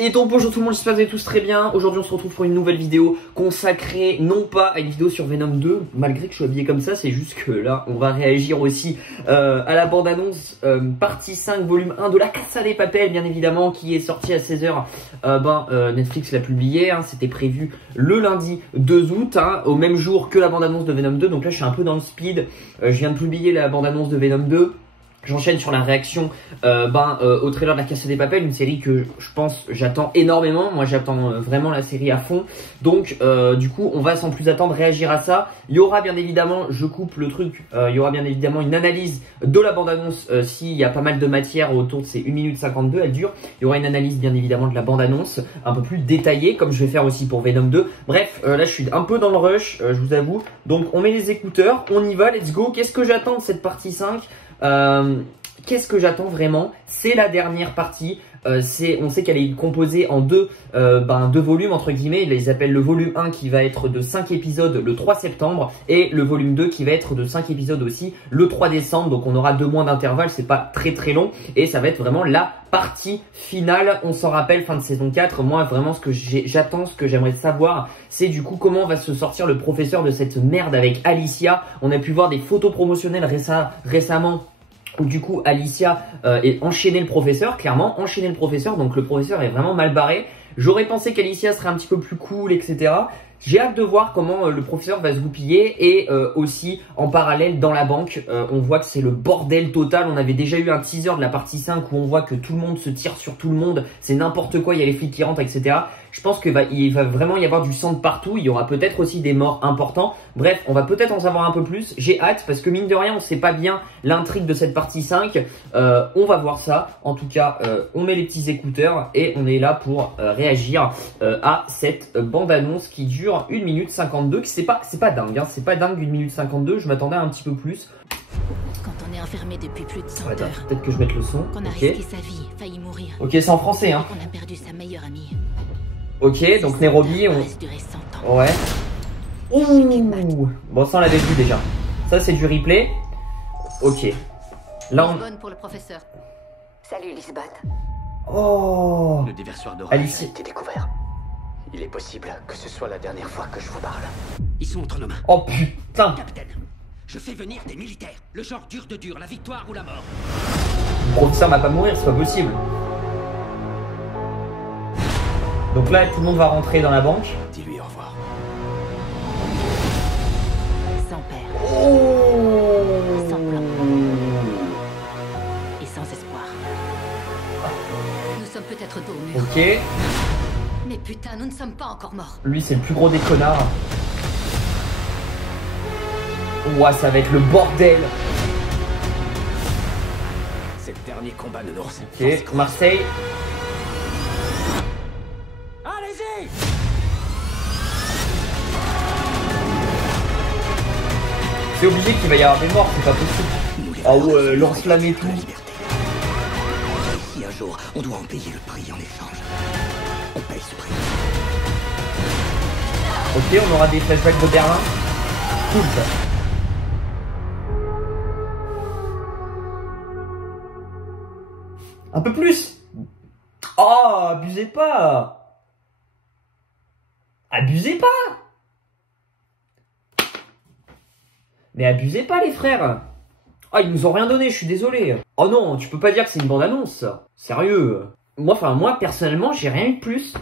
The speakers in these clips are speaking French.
Et donc bonjour tout le monde, j'espère que vous allez tous très bien. Aujourd'hui on se retrouve pour une nouvelle vidéo consacrée non pas à une vidéo sur Venom 2, malgré que je sois habillé comme ça, c'est juste que là on va réagir aussi à la bande-annonce partie 5 volume 1 de La Casa de Papel, bien évidemment, qui est sortie à 16h. Netflix l'a publié, hein, c'était prévu le lundi 2 août, hein, au même jour que la bande-annonce de Venom 2, donc là je suis un peu dans le speed, je viens de publier la bande-annonce de Venom 2. J'enchaîne sur la réaction au trailer de La Casa de Papel, une série que je pense j'attends énormément. Moi j'attends vraiment la série à fond. Donc du coup on va sans plus attendre réagir à ça. Il y aura bien évidemment, je coupe le truc, il y aura bien évidemment une analyse de la bande-annonce s'il y a pas mal de matière autour de ces 1 minute 52, elle dure. Il y aura une analyse bien évidemment de la bande-annonce un peu plus détaillée comme je vais faire aussi pour Venom 2. Bref, là je suis un peu dans le rush, je vous avoue. Donc on met les écouteurs, on y va, let's go. Qu'est-ce que j'attends de cette partie 5 ? Qu'est-ce que j'attends vraiment? C'est la dernière partie. On sait qu'elle est composée en deux volumes entre guillemets. Ils appellent le volume 1 qui va être de 5 épisodes le 3 septembre et le volume 2 qui va être de 5 épisodes aussi le 3 décembre. Donc on aura 2 mois d'intervalle, c'est pas très long et ça va être vraiment la partie finale. On s'en rappelle, fin de saison 4. Moi vraiment ce que j'attends, ce que j'aimerais savoir, c'est du coup comment va se sortir le professeur de cette merde avec Alicia. On a pu voir des photos promotionnelles récemment où du coup Alicia est enchaîné le professeur, clairement enchaîné le professeur, donc le professeur est vraiment mal barré. J'aurais pensé qu'Alicia serait un petit peu plus cool, etc. J'ai hâte de voir comment le professeur va se goupiller et aussi en parallèle dans la banque, on voit que c'est le bordel total. On avait déjà eu un teaser de la partie 5 où on voit que tout le monde se tire sur tout le monde, c'est n'importe quoi, il y a les flics qui rentrent, etc. Je pense qu'il va vraiment y avoir du sang de partout, il y aura peut-être aussi des morts importants. Bref, on va peut-être en savoir un peu plus. J'ai hâte parce que mine de rien, on sait pas bien l'intrigue de cette partie 5. On va voir ça. En tout cas, on met les petits écouteurs et on est là pour réagir à cette bande-annonce qui dure 1 minute 52. C'est pas dingue, hein, c'est pas dingue 1 minute 52. Je m'attendais à un petit peu plus. Quand on est enfermé depuis plus de 100 heures, peut-être que je mette le son. qu'on a risqué sa vie, failli mourir. Ok, c'est en français, hein. Qu'on a perdu sa meilleure amie. Ok, donc Nairobi, ouais. Ouh. Bon, ça on l'avait vu déjà. Ça c'est du replay. Ok. Là on... Bonne pour le professeur. Salut Lisbeth. Oh. Le déversoir d'orage Alice a été découvert. Il est possible que ce soit la dernière fois que je vous parle. Ils sont entre nos mains. Oh putain. Capitaine, je fais venir des militaires. Le genre dur de dur, la victoire ou la mort. Le professeur va pas mourir, c'est pas possible. Donc là, tout le monde va rentrer dans la banque. Dis-lui au revoir. Sans père. Oh. Sans plan. Et sans espoir. Nous sommes peut-être dos au mur. Ok. Mais putain, nous ne sommes pas encore morts. Lui, c'est le plus gros des connards. Ouah, ça va être le bordel. C'est le dernier combat de l'ours. Ok, Marseille. Allez-y! C'est obligé qu'il va y avoir des morts, c'est pas possible. Ah ouais, lance-flamme et tout. Si un jour, on doit en payer le prix en échange. On paye ce prix. Ok, on aura des flashbacks de Berlin. Cool ça. Un peu plus. Oh, abusez pas. Abusez pas. Mais abusez pas les frères. Ah, ils nous ont rien donné, je suis désolé. Oh non, tu peux pas dire que c'est une bande-annonce. Sérieux. Moi personnellement, j'ai rien eu de plus.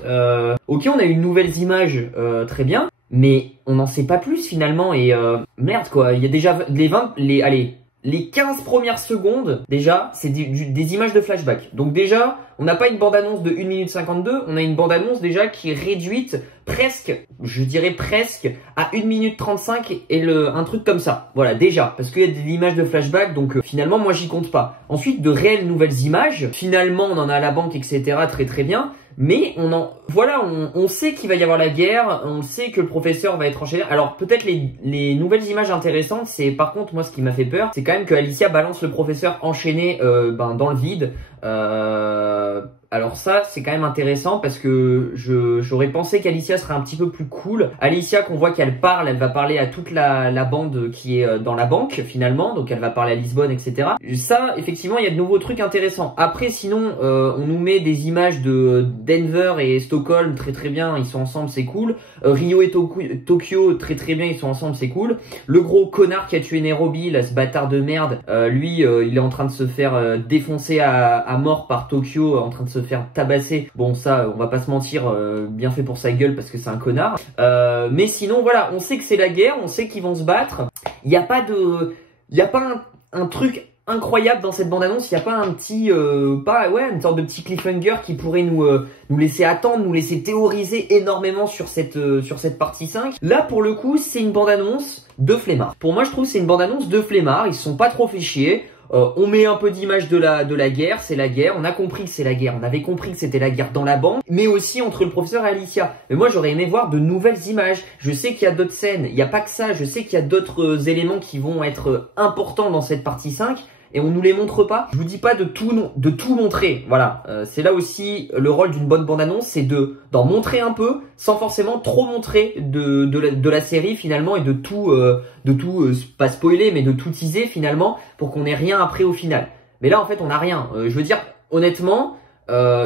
Ok, on a eu de nouvelles images, très bien. Mais on n'en sait pas plus finalement. Et merde quoi, il y a déjà les 15 premières secondes, déjà, c'est des images de flashback. Donc déjà, on n'a pas une bande-annonce de 1 minute 52, on a une bande-annonce déjà qui est réduite presque, je dirais presque, à 1 minute 35 et un truc comme ça. Voilà, déjà, parce qu'il y a des images de flashback, donc finalement, moi, j'y compte pas. Ensuite, de réelles nouvelles images, finalement, on en a à la banque, etc., très bien. Mais on sait qu'il va y avoir la guerre, on sait que le professeur va être enchaîné. Alors peut-être les nouvelles images intéressantes, c'est par contre moi ce qui m'a fait peur, c'est quand même que Alicia balance le professeur enchaîné dans le vide. Alors ça, c'est quand même intéressant parce que j'aurais pensé qu'Alicia serait un petit peu plus cool. Alicia, qu'on voit qu'elle parle, elle va parler à toute la bande qui est dans la banque finalement, donc elle va parler à Lisbonne, etc. Ça, effectivement, il y a de nouveaux trucs intéressants. Après, sinon, on nous met des images de Denver et Stockholm, très bien, ils sont ensemble, c'est cool. Rio et Tokyo, très bien, ils sont ensemble, c'est cool. Le gros connard qui a tué Nairobi, là, ce bâtard de merde, lui, il est en train de se faire défoncer à mort par Tokyo, en train de se faire tabasser. Bon, ça, on va pas se mentir, bien fait pour sa gueule parce que c'est un connard. Mais sinon, voilà, on sait que c'est la guerre, on sait qu'ils vont se battre. Il n'y a pas un truc incroyable dans cette bande-annonce. Il n'y a pas un petit, une sorte de petit cliffhanger qui pourrait nous laisser attendre, nous laisser théoriser énormément sur cette partie 5. Là, pour le coup, c'est une bande-annonce de flemmard. Pour moi, je trouve que c'est une bande-annonce de flemmard. Ils se sont pas trop fait chier. On met un peu d'image de la guerre, c'est la guerre, on a compris que c'est la guerre, on avait compris que c'était la guerre dans la banque, mais aussi entre le professeur et Alicia. Mais moi j'aurais aimé voir de nouvelles images, je sais qu'il y a d'autres scènes, il n'y a pas que ça, je sais qu'il y a d'autres éléments qui vont être importants dans cette partie 5, et on nous les montre pas. Je vous dis pas de tout montrer, voilà. C'est là aussi le rôle d'une bonne bande-annonce, c'est d'en montrer un peu, sans forcément trop montrer de la série finalement, et de tout pas spoiler, mais de tout teaser finalement, pour qu'on ait rien après au final. Mais là en fait on n'a rien. Je veux dire, honnêtement,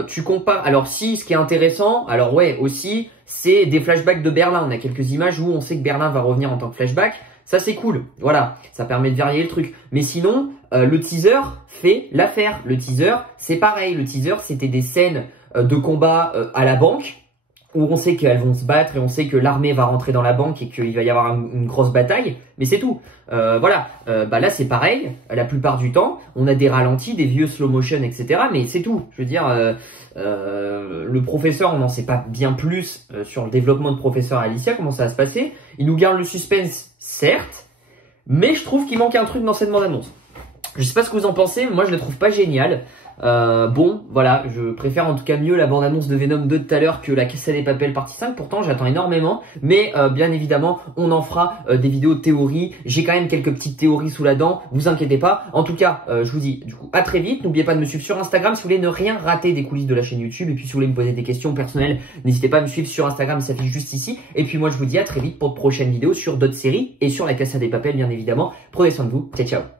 tu compares. Alors si, ce qui est intéressant, alors ouais aussi, c'est des flashbacks de Berlin. On a quelques images où on sait que Berlin va revenir en tant que flashback. Ça c'est cool, voilà, ça permet de varier le truc. Mais sinon, le teaser fait l'affaire. Le teaser, c'est pareil. Le teaser, c'était des scènes de combat à la banque, où on sait qu'elles vont se battre et on sait que l'armée va rentrer dans la banque et qu'il va y avoir une grosse bataille. Mais c'est tout. Voilà, là c'est pareil. La plupart du temps, on a des ralentis, des vieux slow motion, etc. Mais c'est tout. Je veux dire, le professeur, on n'en sait pas bien plus sur le développement de professeur Alicia, comment ça va se passer. Il nous garde le suspense, certes, mais je trouve qu'il manque un truc dans cette bande-annonce. Je sais pas ce que vous en pensez, moi je la trouve pas géniale. Bon, voilà, je préfère en tout cas mieux la bande-annonce de Venom 2 de tout à l'heure que la Casa de Papel partie 5. Pourtant, j'attends énormément, mais bien évidemment, on en fera des vidéos de théorie. J'ai quand même quelques petites théories sous la dent, vous inquiétez pas. En tout cas, je vous dis du coup à très vite. N'oubliez pas de me suivre sur Instagram si vous voulez ne rien rater des coulisses de la chaîne YouTube. Et puis si vous voulez me poser des questions personnelles, n'hésitez pas à me suivre sur Instagram, ça s'affiche juste ici. Et puis moi, je vous dis à très vite pour de prochaines vidéos sur d'autres séries et sur la Casa de Papel, bien évidemment. Prenez soin de vous, ciao ciao.